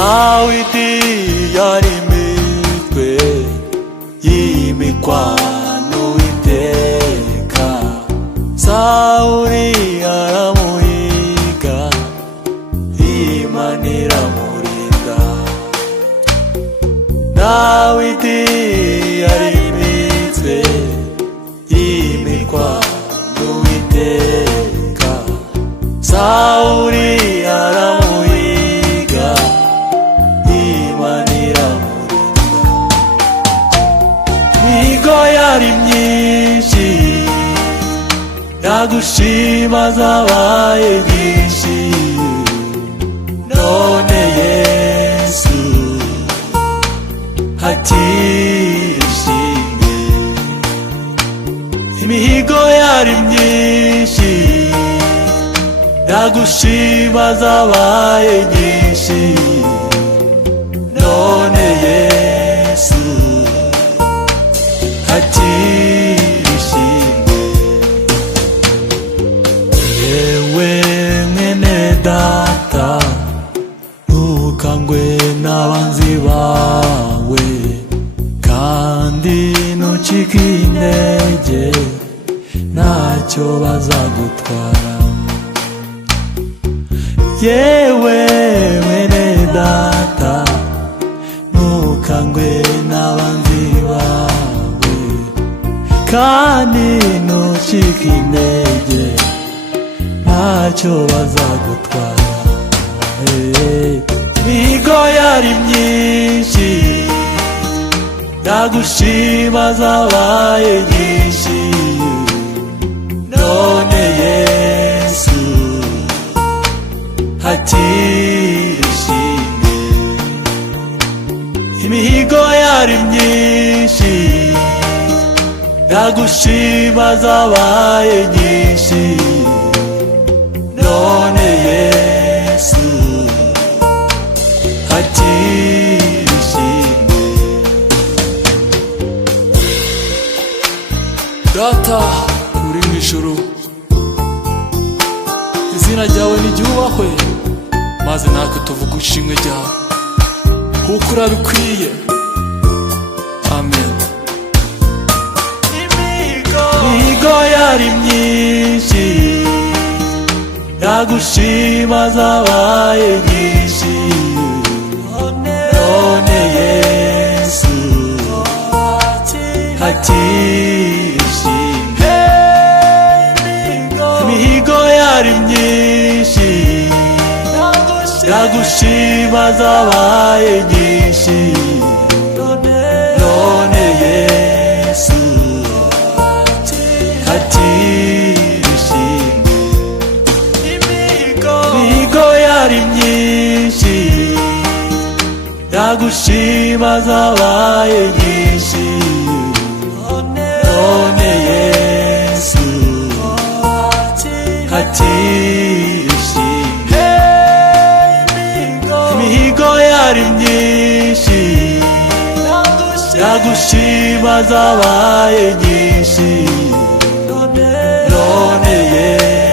Dawidi yari imitwe y'imikwa n'Uwiteka, Sawuli aramuhiga, Imana iramurinda. Dawidi yari imitwe y'imikwa n'Uwiteka, Sawuli aramuhiga, Imana iramurinda. Imihigo yari myinshi, yagushima zabaye nyinshi, none Yesu hatishimye. Imihigo yari myinshi, yagushima zabaye nyinshi, none Yesu hatishimye. Yewe mwene data, ntukangwe n'abanzi bawe, kandi ntucike intege, ntacyo bazagutwara. Yewe mwene data, ntukangwe n'abanzi bawe, kandi ntucike intege, ntacyo bazagutwara. Imihigo yari myinshi, yagushima zabaye nyinshi, none Yesu hatishimye. Imihigo yari myinshi, yagushima zabaye nyinshi, none Yesu hatishimye. Data uri mu ijuru, izina ryawe niryubahwe, maze natwe tuvuge ishimwe ryawe, kuko urabikwiye. Amen. Imihigo yari myinshi, yagushima zabaye nyinshi, none Yesu hatishimye. Imihigo yari myinshi, yagushima zabaye nyinshi, none Yesu hatishimye. Imihigo yari myinshi, yagushima zabaye nyinshi, none Yesu hatishimye. Imihigo yari myinshi, yagushima zabaye nyinshi, none Yesu